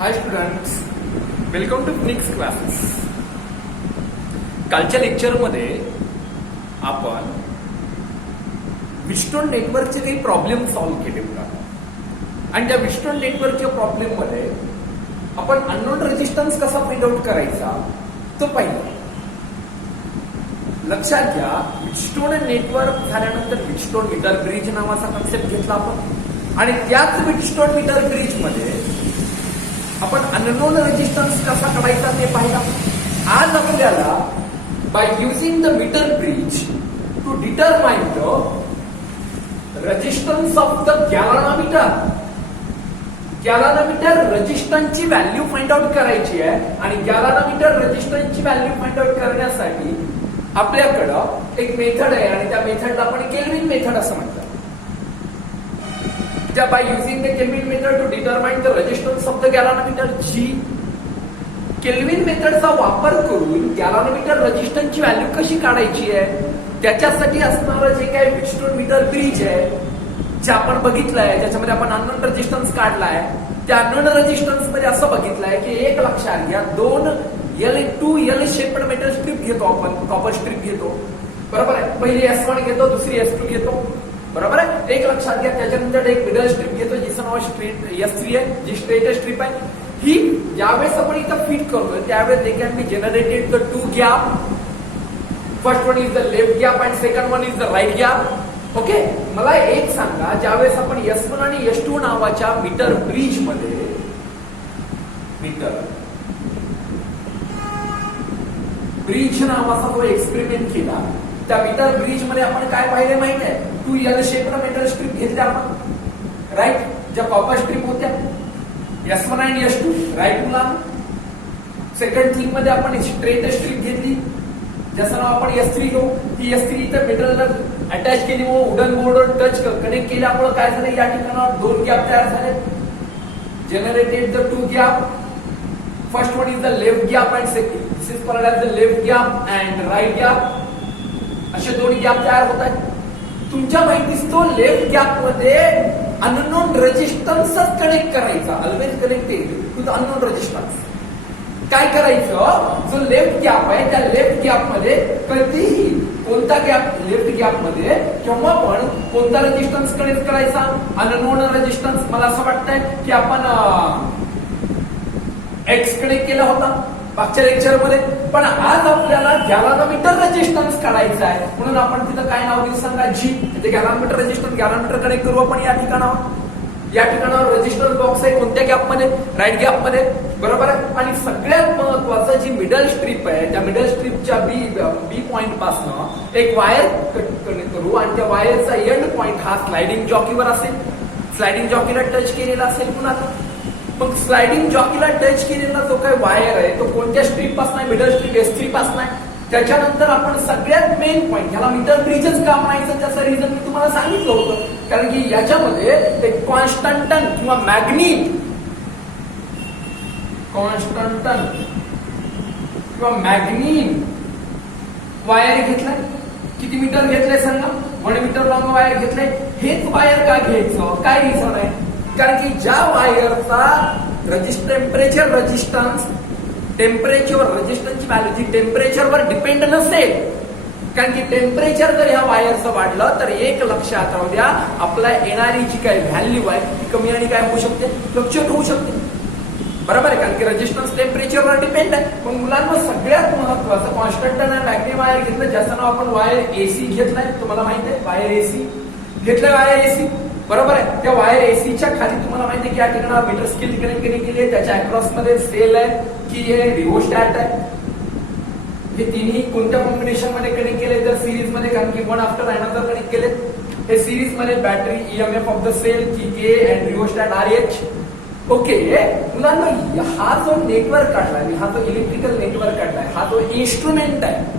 High students, welcome to Phoenix classes. कालच्या लेक्चरमध्ये आपण विस्टोन नेटवर्कचे काही प्रॉब्लेम सॉल्व्ह केले होता आणि त्या विस्टोन नेटवर्कच्या प्रॉब्लेममध्ये आपण अननोन रेजिस्टन्स कसा फाइंड आउट करायचा तो पाहिलं. लक्षात घ्या, विस्टोन नेटवर्क झाल्यानंतर विस्टोन मीटर ब्रिज नावाचा कन्सेप्ट घेतला आपण आणि त्याच विस्टोन मीटर ब्रिज मध्ये आपण अननोन रेजिस्टन्स कसा काढायचा ते पाहिला. आज आपल्याला by using the metre bridge to determine the resistance of the galvanometer रेजिस्टन्सची व्हॅल्यू फाइंड आउट करायची आहे आणि गॅलॅनोमीटर रेजिस्टन्सची व्हॅल्यू फाइंड आउट करण्यासाठी आपल्याकडं एक मेथड आहे आणि त्या मेथडला आपण केल्विन मेथड असं म्हणतात. by using the Kelvin method to determine the resistance of the galvanometer G. Kelvin मेथडचा वापर करून गॅलॅनोमीटर रेजिस्टन्सची व्हॅल्यू कशी काढायची आहे त्याच्यासाठी असणारं जे काही विस्टोन मीटर ब्रिज आहे जे आपण बघितलंय, ज्याच्यामध्ये आपण अननोन रेजिस्टन्स काढलाय, त्या अननोन रेजिस्टन्स मध्ये असं बघितलंय की एक लक्षात घ्या, दोन L शेप्ड मेटल स्ट्रीप घेतो आपण, कॉपर स्ट्रीप घेतो, बरोबर आहे. पहिली S1 घेतो, दुसरी S2 घेतो, बरोबर आहे. एक लक्षात घ्या, त्याच्यानंतर एक मिडल स्ट्रीप घेतो जिचं नाव S3 आहे, जी स्ट्रेट स्ट्रीप आहे. ही ज्यावेळेस आपण इथं फिट करतोय त्यावेळेस they can be generated the two gap. First one is the left gap and second one is the right gap. Okay, मला एक सांगा, ज्यावेळेस आपण S1 आणि S2 नावाच्या मीटर ब्रिज मध्ये ब्रिज नावाचा जो एक्सपेरिमेंट केला, त्या मीटर ब्रिज मध्ये आपण काय पाहिले माहिती आहे, two L shaped metal strip घेतल्या आपण, राईट, ज्या कॉपर स्ट्रीप होत्या S1 आणि S2, राईट मुला. सेकंड थिंग मध्ये आपण स्ट्रेट स्ट्रीप घेतली ज्याचं नाव आपण S3 घेऊ. ही S3 इथं मेटलला अटॅच केली, वुडन बोर्डवर टच कनेक्ट केल्यामुळे काय झालं, या ठिकाणावर दोन गॅप तयार झाले, generated the two gap. First one is the left gap and second this is called as the left gap and right gap. असे दोन गॅप तयार होत आहेत. तुमच्या माहितीस तो लेफ्ट गॅप मध्ये अननोन रेजिस्टन्सच कनेक्ट करायचा, always connected to the unknown resistance. काय करायचं, जो लेफ्ट गॅप आहे त्या लेफ्ट गॅप मध्ये कधीही कोणता गॅप, लेफ्ट गॅप मध्ये केव्हा पण कोणता रेजिस्टन्स कनेक्ट करायचा, अननोन रेजिस्टन्स. मला असं वाटतंय की आपण एक्स कनेक्ट केला होता मागच्या लेक्चर मध्ये, पण आज आपल्याला गॅलॅनोमीटर रेजिस्टन्स काढायचा आहे म्हणून आपण तिथं काय नाव देऊ सांगा, G. गॅलॅनोमीटर रेजिस्टन्स, गॅलॅनोमीटर कनेक्ट करू आपण या ठिकाणावर. या ठिकाणावर रेजिस्टन्स बॉक्स आहे, कोणत्या गॅप मध्ये, राईट गॅप मध्ये, बरोबर आहे. आणि सगळ्यात महत्वाचं जी मिडल स्ट्रीप आहे, त्या मिडल स्ट्रीपच्या बी पॉइंट पासून एक वायर कनेक्ट करू आणि त्या वायरचा एंड पॉइंट हा स्लायडिंग जॉकीवर असेल, स्लायडिंग जॉकीला टच केलेला असेल. पुन्हा मग स्लायडिंग जॉकीला टच केलेला जो काही वायर आहे तो कोणत्या स्ट्रीप पासून, मिडल स्ट्रीप S3 पासून आहे. त्याच्यानंतर आपण सगळ्यात मेन पॉइंट, ह्याला मीटर ब्रिजच का म्हणायचं त्याचं रिझन मी तुम्हाला सांगितलं होतं, कारण की याच्यामध्ये एक कॉन्स्टंटन किंवा मॅग्नीन वायर घेतलाय. किती मीटर घेतलंय सांगा, 1 मीटर लॉंग वायर घेतलंय. हेच वायर का घ्यायचं, काय रिझन आहे, कारण की ज्या वायरचा टेम्परेचर रेजिस्टन्सची व्हॅल्यू जी टेम्परेचरवर डिपेंड नसेल, कारण की टेम्परेचर जर ह्या वायरचं वाढलं तर एक लक्षात राहू द्या, आपल्या येणारी जी काही व्हॅल्यू आहे ती कमी आणि काय होऊ शकते, फ्लक्च्युएट होऊ शकते, बरोबर आहे. कारण की रेजिस्टन्स टेम्परेचरवर डिपेंड आहे. मग मुलांना सगळ्यात महत्वाचं कॉन्स्टंट आणि मॅग्नी वायर घेतलं, ज्याचं नाव आपण वायर AC घेतलाय. तुम्हाला माहिती आहे वायर AC घेतलंय, वायर AC, बरोबर आहे. त्या वायर एसीच्या खाली तुम्हाला माहिती आहे की या ठिकाणी मीटर स्केल कनेक्ट केली आहे, त्याच्या अक्रॉस मध्ये सेल आहे की हे रिओस्टॅट आहे. हे तिन्ही कोणत्या कॉम्बिनेशन मध्ये कनेक्ट केले तर सिरीज मध्ये, कारण की वन आफ्टर अनदर कनेक्ट केले. हे सिरीज मध्ये battery, EMF of the cell key K and rheostat RH. Okay मुलांना, हा जो नेटवर्क काढलाय, हा जो इलेक्ट्रिकल नेटवर्क काढलाय, हा जो इन्स्ट्रुमेंट आहे,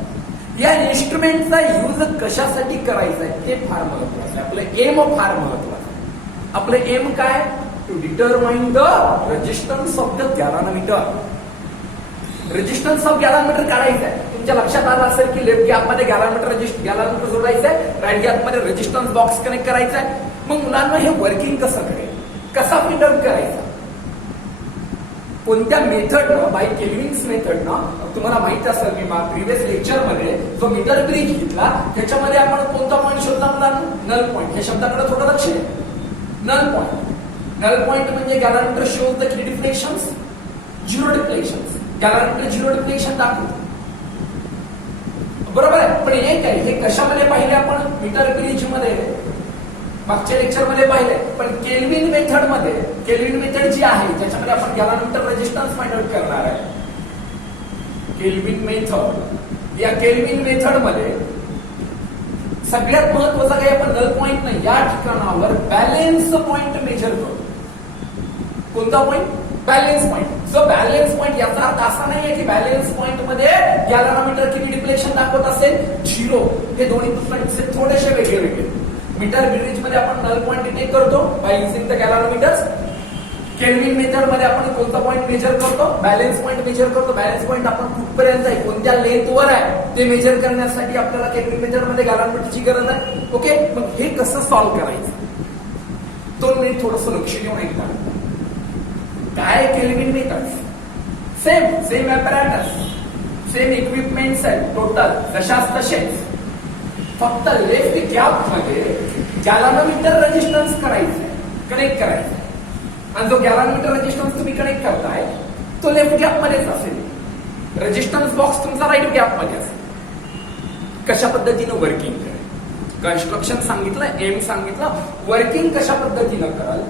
या इन्स्ट्रुमेंटचा यूज कशासाठी करायचा आहे ते फार महत्वाचं आहे. आपलं एम फार महत्वाचं आहे. आपलं एम काय, to determine the resistance of the galvanometer. Resistance of galvanometer काढायचं आहे. तुमच्या लक्षात आलं असेल की लेफ्ट गॅप मध्ये गॅलॅनोमीटर जोडायचं आहे, राईट गॅप मध्ये रेजिस्टन्स बॉक्स कनेक्ट करायचा आहे. मग मुलांना हे वर्किंग कसं करेल, कसा फिट आउट करायचा, कोणत्या मेथडनं, बाय केल्विन्स मेथडनं, तुम्हाला माहित असेल मी प्रिव्हियस लेक्चरमध्ये जो मीटर ब्रिज घेतला त्याच्यामध्ये आपण कोणता पॉईंट शोधला मुलांना? Null point. या शब्दाकडे थोडं लक्ष द्या. Null point. नल पॉईंट म्हणजे गॅलरमीटर शोज द किती डिफ्लेक्शन्स? 0 डिफ्लेक्शन्स. गॅलरमीटर 0 डिफ्लेक्शन दाखवतो. बरोबर आहे. पण एक आहे, हे कशामध्ये पाहिले आपण? मीटर ब्रिज मध्ये मागच्या लेक्चर मध्ये पाहिले. पण केल्विन मेथड मध्ये, केल्विन मेथड जी आहे त्याच्यामध्ये आपण गॅलरमीटर रेजिस्टन्स फाइंड आउट करणार आहे. केल्विन मेथड, या केल्विन मेथड मध्ये सगळ्यात महत्वाचा काही आपण नल पॉइंट नाही, या ठिकाणावर बॅलेन्स पॉइंट मेजर करतो. कोणता पॉइंट? Balance point. जो बॅलेन्स पॉइंट, याचा अर्थ असा नाहीये की बॅलेन्स पॉइंट मध्ये गॅलरोमीटर किती डिफ्लेक्शन दाखवत असेल? 0. हे दोन्ही पुस्तकांचे थोडेसे वेगळे वेगळे. मीटर ब्रिज मध्ये आपण नल पॉइंट डिटेक्ट करतो by using the galvanometers. Kelvin method मध्ये आपण कोणता पॉइंट मेजर करतो? बॅलेन्स पॉइंट मेजर करतो. बॅलेन्स पॉइंट आपण कुठपर्यंत आहे, कोणत्या लेंथवर आहे ते मेजर करण्यासाठी आपल्याला केल्विन मेथड मध्ये गॅलरोमीटरची गरज आहे. ओके, मग हे कसं सॉल्व्ह करायचं? 2 मिनिट थोडंसं लक्ष देऊन ऐका. काय kelvin method? Same apparatus, same equipments आहेत टोटल, जशाच तसेच. फक्त लेफ्ट गॅप मध्ये गॅलरोमीटर रेजिस्टन्स करायचं, कनेक्ट करायचं. आणि जो गॅलरोमीटर रेजिस्टन्स तुम्ही कनेक्ट करताय तो लेफ्ट गॅप मध्येच असेल. रेजिस्टन्स बॉक्स तुमचा राईट गॅप मध्ये असेल. कशा पद्धतीनं वर्किंग करेल? कन्स्ट्रक्शन सांगितलं, एम सांगितलं, वर्किंग कशा पद्धतीनं कराल?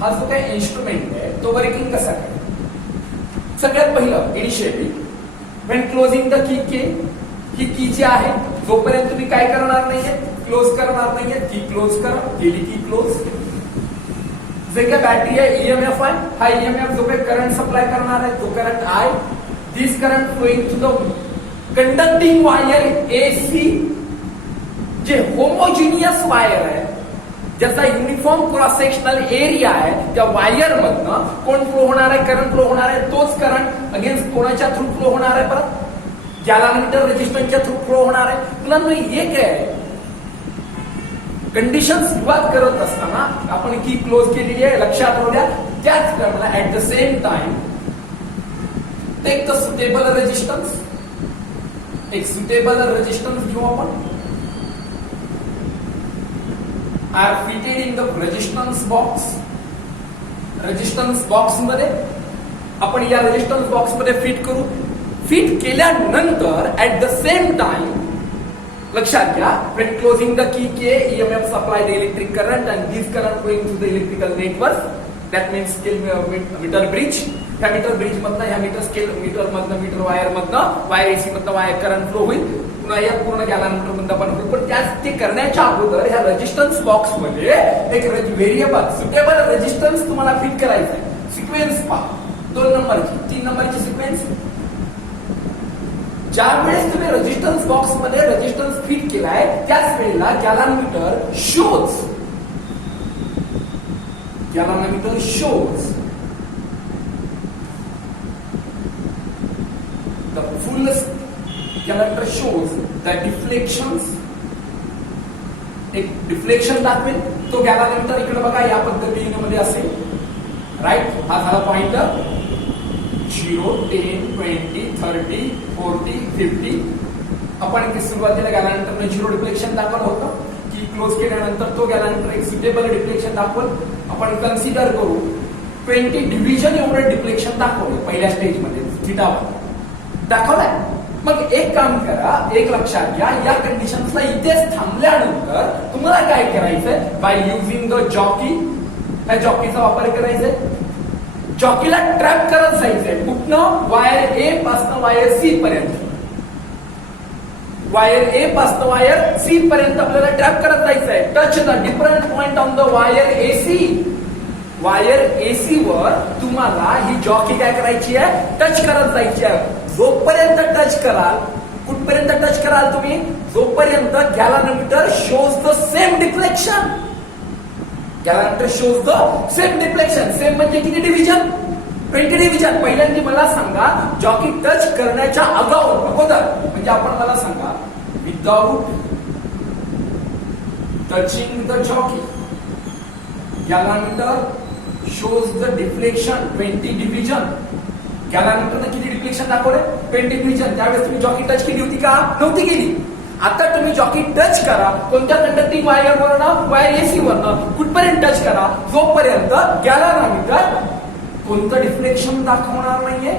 हा जो काही इन्स्ट्रुमेंट आहे तो वर्किंग कसा करेल? सगळ्यात पहिलं initially when closing the key के, ही की जी आहे जोपर्यंत तुम्ही काय करणार नाहीये, क्लोज करणार नाहीये, की क्लोज करा. केली की क्लोज. जे काय बॅटरी आहे ईएमएफ आहे, हा ईएमएफ जो काही करंट सप्लाय करणार आहे तो current I. This current flowing to the conducting wire AC, जे होमोजिनियस वायर आहे, ज्याचा युनिफॉर्म क्रॉस सेक्शनल एरिया आहे, त्या वायर मधनं कोण फ्लो होणार आहे? करंट फ्लो होणार आहे. तोच करंट अगेन्स्ट कोणाच्या थ्रू फ्लो होणार आहे? परत गॅलरोमीटर रेजिस्टन्सच्या थ्रू फ्लो होणार आहे. मुलांना एक आहे, कंडिशन सुरुवात करत असताना आपण की क्लोज केलेली आहे लक्षात राहू द्या. त्याच प्रमाणे at the same time take the suitable resistance. एक सुटेबल रेजिस्टन्स घेऊ आपण. Are fitted in the resistance box. Resistance box मध्ये आपण या रेजिस्टन्स बॉक्स मध्ये फिट करू. फिट केल्यानंतर ऍट द सेम टाइम लक्षात घ्या, when closing the key K, EMF supply the electric current and this current going to the electrical network. That means meter bridge. ह्या metre bridge मधनं, ह्या metre scale metre मधनं, metre wire मधनं, wire AC मधनं wire current flow होईल. पुन्हा या पूर्ण गॅलरोमीटर मधनं पण होईल. पण त्याच ते करण्याच्या अगोदर ह्या रेजिस्टन्स बॉक्स मध्ये एक व्हेरिएबल सुटेबल रेजिस्टन्स तुम्हाला फिट करायचं आहे. सिक्वेन्स पहा 2 नंबरची, 3 नंबरची सिक्वेन्स. ज्या वेळेस तुम्ही रेजिस्टन्स बॉक्स मध्ये रेजिस्टन्स फिट केलाय त्याच वेळेला galvanometer shows the full galvanometer shows the deflections. एक डिफ्लेक्शन दाखवेल. तो गॅलरोमीटर इकडे बघा या पद्धतीने असेल. राईट, हा झाला पॉइंटर. 0, 10, 20, 30, 40, 50. आपण इथे सुरुवातीला गॅलरोमीटरने 0 डिफ्लेक्शन दाखवलं होतं की क्लोज केल्यानंतर तो गॅलरोमीटर एक सुटेबल डिफ्लेक्शन दाखवल. आपण कन्सिडर करू 20 डिव्हिजन एवढं डिफ्लेक्शन दाखवलं पहिल्या स्टेजमध्ये थिटावर दाखवलाय. मग एक काम करा, एक लक्षात घ्या, या कंडिशन्सला इथेच थांबल्यानंतर तुम्हाला काय करायचंय? बाय युझिंग द जॉकी, त्या जॉकीचा वापर करायचाय. जॉकीला ट्रॅप करत जायचंय. कुठनं? वायर ए पासून वायर सी पर्यंत. वायर ए पासून वायर सी पर्यंत आपल्याला ट्रॅप करत जायचंय. Touch the different point on the wire AC. Wire AC वर तुम्हाला ही जॉकी काय करायची आहे? टच करत जायची आहे. जोपर्यंत टच कराल, कुठपर्यंत टच कराल तुम्ही? जोपर्यंत galvanometer shows the same deflection. Galvanometer shows the same deflection. Same म्हणजे किती डिव्हिजन? 20 डिव्हिजन. पहिल्यांदा मला सांगा, जॉकी टच करण्याच्या अगोदर, म्हणजे आपण मला सांगा, without touching the jockey galvanometer shows the deflection 20 division. गॅलॅनमीटरने किती डिफ्लेक्शन दाखवले? 20 डिव्हिजन. त्यावेळेस तुम्ही जॉकी टच केली होती का? नव्हती केली. आता तुम्ही जॉकी टच करा कोणत्या कंडक्टिंग वायरवरनं? वायर एसी वरनं. कुठपर्यंत टच करा? जोपर्यंत गॅलॅनमीटर कोणतं डिफ्लेक्शन दाखवणार नाहीये,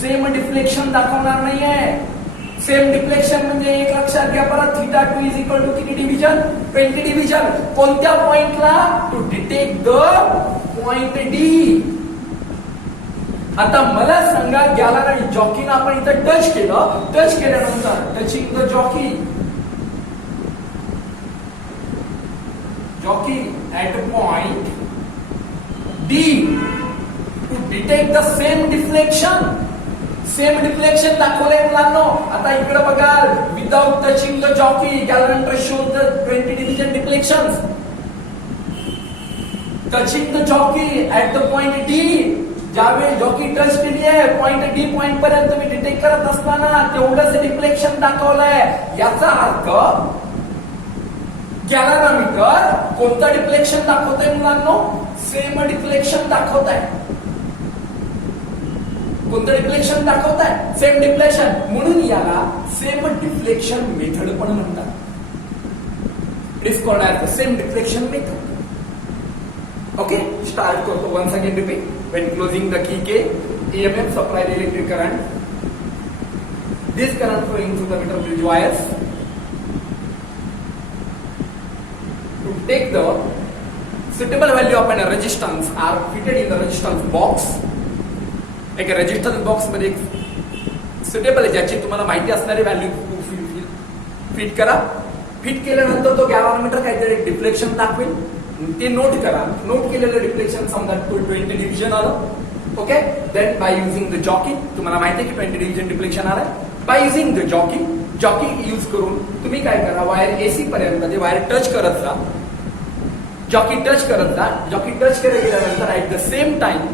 सेम डिफ्लेक्शन दाखवणार नाहीये. सेम डिफ्लेक्शन म्हणजे एक लक्षात घ्या परत, θ2 इज इक्वल टू किती डिव्हिजन? 20 डिव्हिजन. कोणत्या पॉइंटला? To detect the point D. आता मला सांगा, गॅलर आणि जॉकीनं आपण इथं टच केलं. टच केल्यानंतर touching the jockey at point D to detect the same deflection. Same deflection दाखवलंय मुलांनो. आता इकडे बघा, without touching the jockey galvanometer shows the 20 division deflection. Touching the jockey at the point D, ज्यावेळी jockey touch केली आहे point D point पर्यंत तुम्ही डिटेक्ट करत असताना तेवढंच डिफ्लेक्शन दाखवलंय. याचा अर्थ गॅलरमीटर कोणतं डिफ्लेक्शन दाखवतंय मुलांनो? सेम डिफ्लेक्शन दाखवत आहे. कोणतं डिफ्लेक्शन दाखवत आहे? Same deflection. म्हणून याला सेम डिफ्लेक्शन मेथड पण म्हणतात. It is called as the same deflection method. Okay, start करतो. Once again repeat. When closing the key K, EMF supply the electric current. This current flowing through the metal bridge wires. To take the suitable value of an resistance are fitted in the resistance box. एक resistance box मध्ये suitable ज्याची तुम्हाला माहिती असणारी value fit करा. Fit केल्यानंतर तो galvanometer काहीतरी डिफ्लेक्शन दाखवेल, ते नोट करा. नोट केलेलं डिफ्लेक्शन समजा 20 डिव्हिजन आलं. Okay, then by using the jockey, तुम्हाला माहिती आहे की 20 डिव्हिजन डिफ्लेक्शन आलं. By using the jockey use करून तुम्ही काय करा, वायर एसी पर्यंत ते वायर टच करत जा. जॉकी टच करत जा. जॉकी टच करत गेल्यानंतर ऍट द सेम टाइम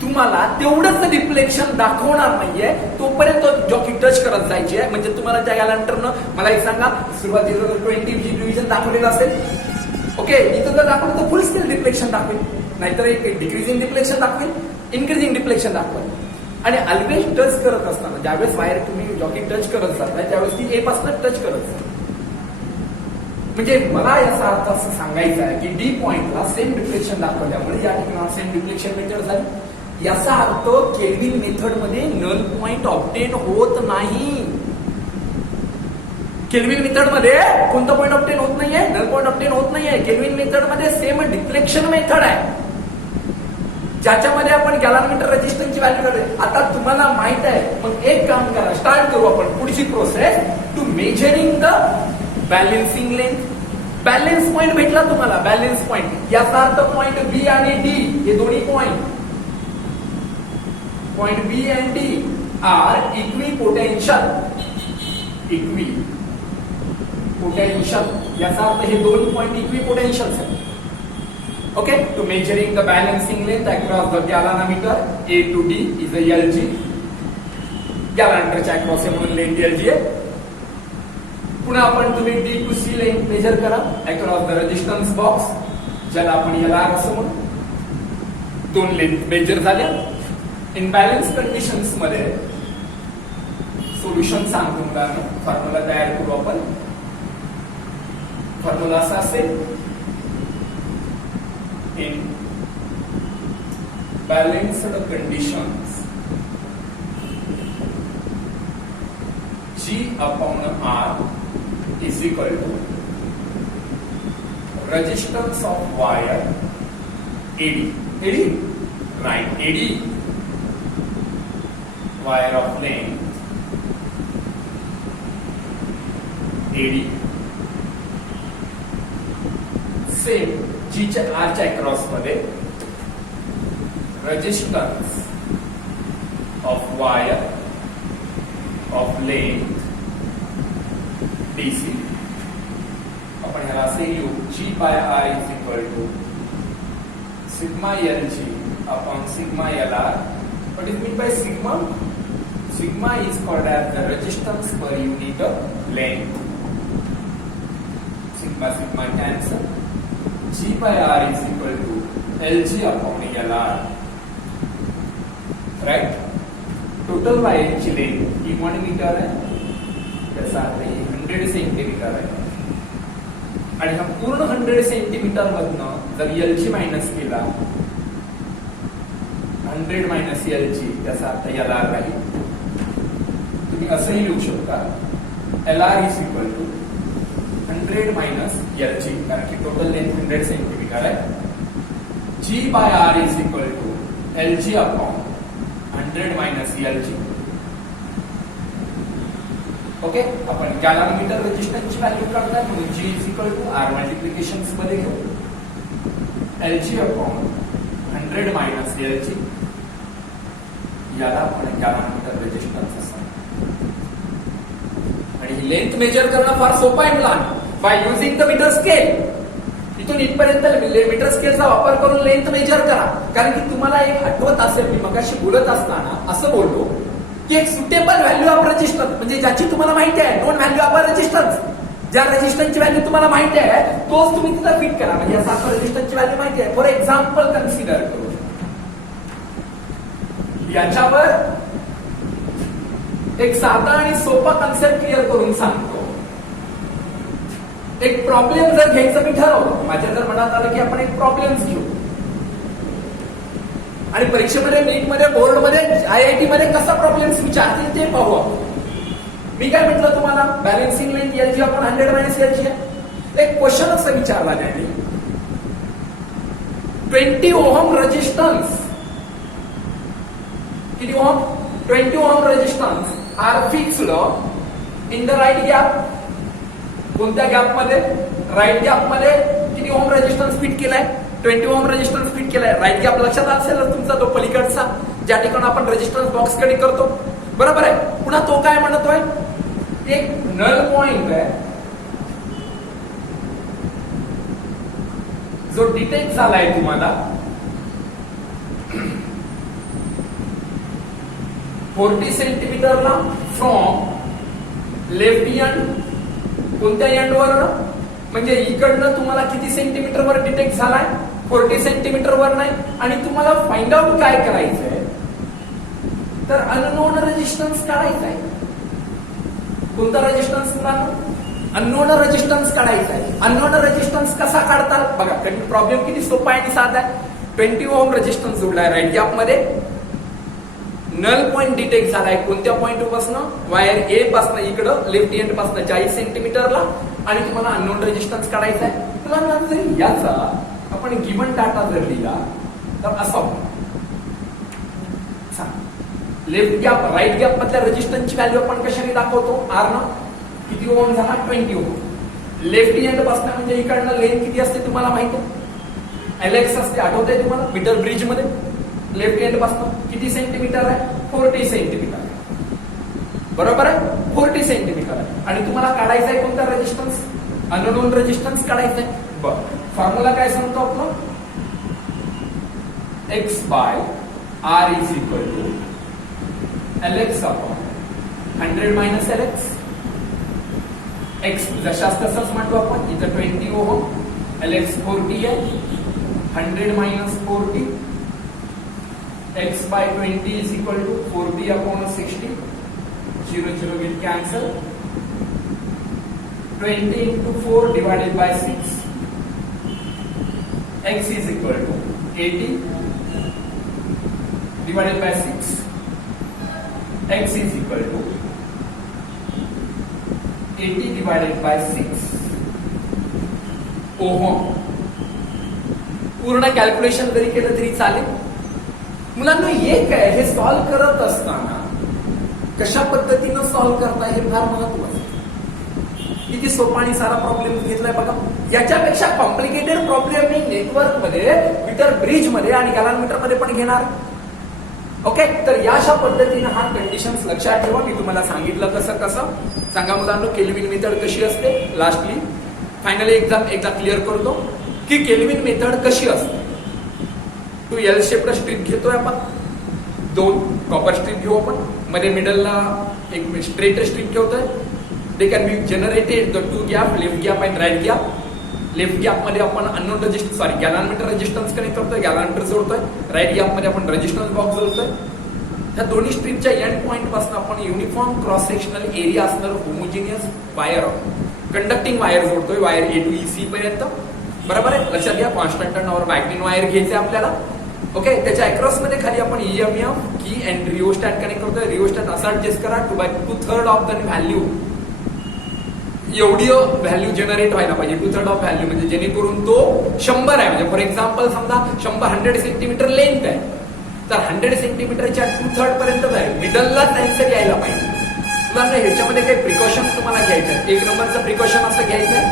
तुम्हाला तेवढंच डिफ्लेक्शन दाखवणार नाहीये, तोपर्यंत जॉकी टच करत जायची आहे. म्हणजे तुम्हाला त्या गॅलव्हॅनोमीटरनं मला एक सांगा, सुरुवातीला 20 डिव्हिजन दाखवलेलं असेल. ओके, इथं जर दाखवलं तर फुल स्केल डिफ्लेक्शन दाखवेल, नाहीतर एक डिक्रीजिंग डिफ्लेक्शन दाखवेल, इन्क्रीजिंग डिफ्लेक्शन दाखवेल. आणि ऑलवेज टच करत असताना ज्यावेळेस वायर तुम्ही जॉकी टच करत जाताय त्यावेळेस ती ए पासून टच करत जाते. म्हणजे मला याचा अर्थ असं सांगायचं आहे की डी पॉइंटला सेम डिफ्लेक्शन दाखवल्यामुळे या ठिकाणी सेम डिफ्लेक्शन मेथड झाली. याचा अर्थ केल्विन मेथड मध्ये नल पॉइंट ऑब्टेन होत नाही. केल्विन मेथड मध्ये कोणतं पॉइंट ऑब्टेन होत नाहीये? नल पॉइंट ऑब्टेन होत नाहीये. केल्विन मेथड मध्ये सेम डिफ्लेक्शन मेथड आहे, ज्याच्यामध्ये आपण गॅलव्हॅनोमीटर रेजिस्टन्सची व्हॅल्यू काढतो. आता तुम्हाला माहित आहे, मग एक काम करा, स्टार्ट करू आपण पुढची process to measuring the balancing length. Balance point भेटला तुम्हाला, बॅलेन्स पॉइंट. याचा अर्थ पॉइंट बी आणि डी हे दोन्ही point B and D are equipotential. याचा अर्थ हे दोन पॉइंट इक्वी पोटेन्शियल आहेत. Okay, to measuring the balancing length across the galvanometer A to D is a LG. गॅलव्हॅनोमीटरच्या अक्रॉस आहे म्हणून लेंथ एलजी आहे. पुन्हा आपण तुम्ही D to C length measure करा अक्रॉस द रेजिस्टन्स बॉक्स, ज्याला आपण याला असं म्हणू. दोन लेंथ मेजर झाल्या. इन बॅलन्स कंडिशन्स मध्ये सोल्युशन सांगतो मुलांना. फॉर्म्युला तयार करू आपण. फॉर्म्युला असा असेल, in balanced conditions G upon R is equal to resistance of wire AD. AD? Right, AD. Wire of length AD. Same G च्या R च्या क्रॉस मध्ये resistance of wire of length DC. आपण ह्याला असे लिहू, G by R is equal to sigma LG upon sigma LR. What is meant by sigma? Sigma is called as the resistance per unit of length. Sigma cancel. G by R is equal to LG upon LR, right. Total वायरची length ही 1 metre आहे, त्याचा अर्थ 100 centimetre आहे. आणि हा पूर्ण 100 centimetre मधनं जर LG मायनस केला, 100 मायनस LG, त्याचा अर्थ LR राहील. तुम्ही असंही लिहू शकता, LR is equal to 100 minus LG, कारण की टोटल लेंथ 100 सेंटीमीटर आहे. G by R is equal to LG upon 100 minus LG. Okay, आपण गॅलनमीटर रेजिस्टन्सची व्हॅल्यू काढणार म्हणून G is equal to R multiplications मध्ये घेऊ, LG अपॉन 100 मायनस LG. याला आपण गॅलनमीटर रेजिस्टन्स असं. आणि ही लेंथ मेजर करणं फार सोपं आहे मुलांना, by using the metre scale. इथून इथपर्यंत मीटर स्केलचा वापर करून लेंथ मेजर करा. कारण की तुम्हाला एक आठवत असेल, मी मगाशी बोलत असताना असं बोललो की एक सुटेबल व्हॅल्यू ऑफ रेजिस्टन्स, म्हणजे ज्याची तुम्हाला माहिती आहे, नोन व्हॅल्यू ऑफ रेजिस्टन्स, ज्या रेजिस्टन्सची व्हॅल्यू तुम्हाला माहिती आहे तोच तुम्ही तिथं फिट करा. म्हणजे याचा रेजिस्टन्सची व्हॅल्यू माहिती आहे. फॉर एक्झाम्पल कन्सिडर करू, याच्यावर एक साधा आणि सोपा कन्सेप्ट क्लिअर करून सांगतो. एक प्रॉब्लेम जर घ्यायचं मी ठरवलं, माझ्या जर मनात आलं की आपण एक प्रॉब्लेम घेऊ आणि परीक्षेमध्ये, नीटमध्ये, बोर्डमध्ये, IIT मध्ये कसा प्रॉब्लेम्स विचारतील ते पाहू आपण. मी काय म्हटलं तुम्हाला, बॅलन्सिंग लेंथ LG आपण 100 मायनस LG आहे. एक क्वेश्चन असं विचारला त्यांनी, 20 ओहम रेजिस्टन्स, किती ohm, 20 ohm resistance are fixed in the right gap. कोणत्या गॅप मध्ये, राईट गॅप मध्ये किती ओहम रेजिस्टन्स फिट केलाय, 20 ओहम रेजिस्टन्स फिट केलाय. राईट गॅप लक्षात असेल तुमचा, तो पलीकडचा ज्या ठिकाणी आपण रेजिस्टन्स बॉक्स कडे करतो, बरोबर आहे. पुन्हा तो काय म्हणतोय, एक नल पॉइंट आहे जो डिटेक्ट झालाय तुम्हाला 40 सेंटीमीटरला फ्रॉम लेफ्ट एंड. कोणत्या एंडवर, म्हणजे इकडनं तुम्हाला किती सेंटीमीटरवर डिटेक्ट झालाय, 40 सेंटीमीटरवर नाही. आणि तुम्हाला फाइंड आउट काय करायचंय, तर अननोन रेजिस्टन्स काढायचा आहे. कोणता रेजिस्टन्स तुम्हाला, अननोन रेजिस्टन्स काढायचा आहे. अननोन रेजिस्टन्स कसा काढतात बघा, प्रॉब्लेम किती सोपा आहे आणि साधा आहे. 20 ओहम रेजिस्टन्स जोडलाय राईट गॅप मध्ये, नल पॉइंट डिटेक्ट झालाय कोणत्या पॉइंट पासून, वायर ए पासून इकडं लेफ्ट एंड पासून 40 सेंटीमीटरला. आणि तुम्हाला अननोन रेजिस्टन्स काढायचा आहे. तुला जर याचा आपण गिवन डाटा जर दिला तर असा लेफ्ट गॅप, राईट गॅप मधल्या रेजिस्टन्सची व्हॅल्यू आपण कशाने दाखवतो, R न. किती ओहम झाला, 20 ओहम. लेफ्ट एंड पासून म्हणजे इकडनं लेंथ किती असते तुम्हाला माहिती आहे, LX असते, आठवत आहे तुम्हाला, मीटर ब्रिज मध्ये. लेफ्ट एंड पासून किती सेंटीमीटर आहे, 40 सेंटीमीटर, बरोबर आहे, 40 सेंटीमीटर आहे. आणि तुम्हाला काढायचा आहे कोणता रेजिस्टन्स, अननोन रेजिस्टन्स काढायचा आहे. बरं, फॉर्म्युला काय सांगतो आपण, X by R is equal to LX upon 100 minus LX. X जशाच तसंच म्हणतो आपण, इथं 20 ओहम, LX 40 आहे, 100 minus 40, X by 20 is equal to 40 upon 60. 0 will cancel. 20 into 4 divided by 6. X is equal to 80 divided by 6. X is equal to 80 divided by 6 ohm. पूर्ण calculation जरी केलं तरी चालेल. मुलांना एक आहे, हे सॉल्व्ह करत असताना कशा पद्धतीनं सॉल्व्ह करता हे फार महत्वाचं. किती सोपा आणि सारा प्रॉब्लेम घेतलाय बघा. याच्यापेक्षा कॉम्प्लिकेटेड प्रॉब्लेम मी नेटवर्क मध्ये, मीटर ब्रिज मध्ये आणि गॅलनमीटर मध्ये पण घेणार. ओके, तर या अशा पद्धतीनं हा कंडिशन्स लक्षात ठेवा. मी तुम्हाला सांगितलं कसं कसं. सांगा मुलांना केल्विन मेथड कशी असते. लास्टली फायनली एक्झाम एकदा क्लिअर करतो की केल्विन मेथड कशी असते. टू एल शेपड स्ट्रीप घेतोय आपण, 2 कॉपर स्ट्रीप घेऊ आपण, मध्ये मिडलला एक स्ट्रेट स्ट्रीप ठेवतोय. They can be generated the 2 gap, left gap and right gap. Left गॅपमध्ये आपण unknown resistance galvanometer resistance connect करतोय, गॅलॅनमीटर जोडतोय. राईट गॅपमध्ये आपण रेजिस्टन्स बॉक्स जोडतोय. त्या दोन्ही स्ट्रीपच्या एंड पॉइंट पासून आपण युनिफॉर्म क्रॉस सेक्शनल एरिया असणार होमोजिनियस वायर कंडक्टिंग वायर जोडतोय, वायर A to EC पर्यंत. बरोबर आहे, लक्षात घ्या. कॉन्स्टंट टर्नओव्हर मॅग्नेट वायर घ्यायचे आपल्याला. ओके, त्याच्या अक्रॉस मध्ये खाली आपण EMF की अँड रिओस्टॅट कनेक्ट करतोय. रिओस्टॅट असा ऍडजस्ट करा 2/2 ऑफ द व्हॅल्यू, एवढी व्हॅल्यू जनरेट व्हायला पाहिजे. 2/3 ऑफ व्हॅल्यू म्हणजे जेणेकरून तो 100 आहे. म्हणजे फॉर एक्झाम्पल समजा 100 सेंटीमीटर लेंथ आहे, तर 100 सेंटीमीटरच्या 2/3 पर्यंत आहे, मिडललाच आन्सर यायला पाहिजे. तुला ह्याच्यामध्ये काही प्रिकॉशन तुम्हाला घ्यायचं आहे. एक नंबरचं प्रिकॉशन असं घ्यायचंय,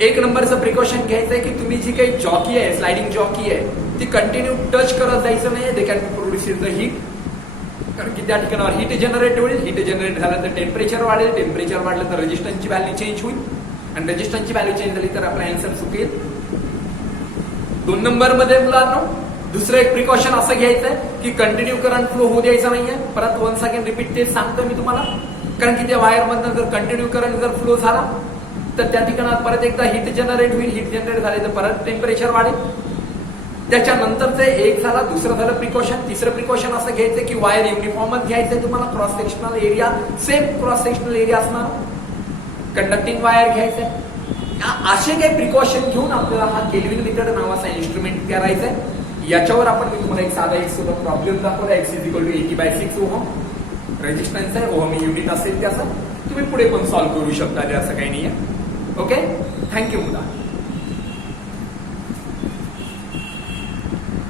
एक नंबरचं प्रिकॉशन घ्यायचंय की तुम्ही जी काही जॉकी आहे, स्लायडिंग जॉकी आहे, ती कंटिन्यू टच करत जायचं नाही. They can produce the heat, कारण की त्या ठिकाणावर हीट जनरेट होईल. हीट जनरेट झालं तर टेम्परेचर वाढेल, टेम्परेचर वाढलं तर रेजिस्टन्सची व्हॅल्यू चेंज होईल, आणि रेजिस्टन्सची व्हॅल्यू चेंज झाली तर आपला आन्सर चुकेल. 2 नंबरमध्ये मुलांनो दुसरं एक प्रिकॉशन असं घ्यायचंय की कंटिन्यू करंट फ्लो होऊ द्यायचा नाहीये. परत 1 सेकंड रिपीट तेच सांगतो मी तुम्हाला, कारण की त्या वायर मधनं जर कंटिन्यू करंट जर फ्लो झाला तर त्या ठिकाणात परत एकदा हीट जनरेट होईल. हीट जनरेट झाले तर परत टेम्परेचर वाढेल. त्याच्यानंतरचे एक झाला, दुसरं झालं प्रिकॉशन. तिसरं प्रिकॉशन असं घ्यायचं की वायर युनिफॉर्मच घ्यायचंय तुम्हाला. Cross sectional area same cross sectional area असणार, कंडक्टिंग वायर घ्यायचंय. असे काही प्रिकॉशन घेऊन आपल्याला हा केल्विन मीटर नावाचा इन्स्ट्रुमेंट करायचा आहे. याच्यावर आपण मी तुम्हाला एक साधा एक सुद्धा प्रॉब्लेम दाखवला. X = 80/6 ओहम रेजिस्टन्स आहे, ओहम युनिट असेल त्याचा. तुम्ही पुढे पण सॉल्व्ह करू शकता, असं काही नाही आहे. ओके, थँक्यू मुला.